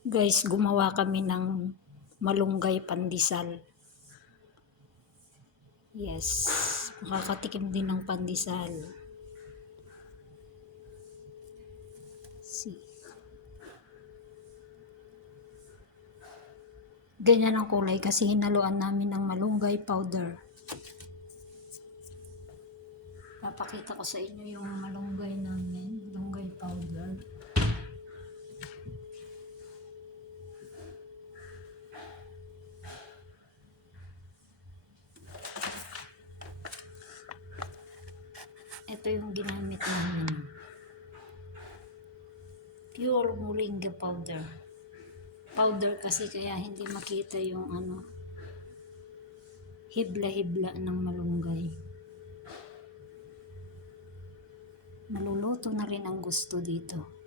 Guys, gumawa kami ng malunggay pandesal. Yes, makakatikim din ng pandesal. See. Ganyan ang kulay kasi hinaluan namin ng malunggay powder. Papakita ko sa inyo yung malunggay namin, malunggay powder. Ito yung ginamit namin. Pure moringa powder. Powder kasi kaya hindi makita yung hibla-hibla ng malunggay. Maluluto na rin ang gusto dito.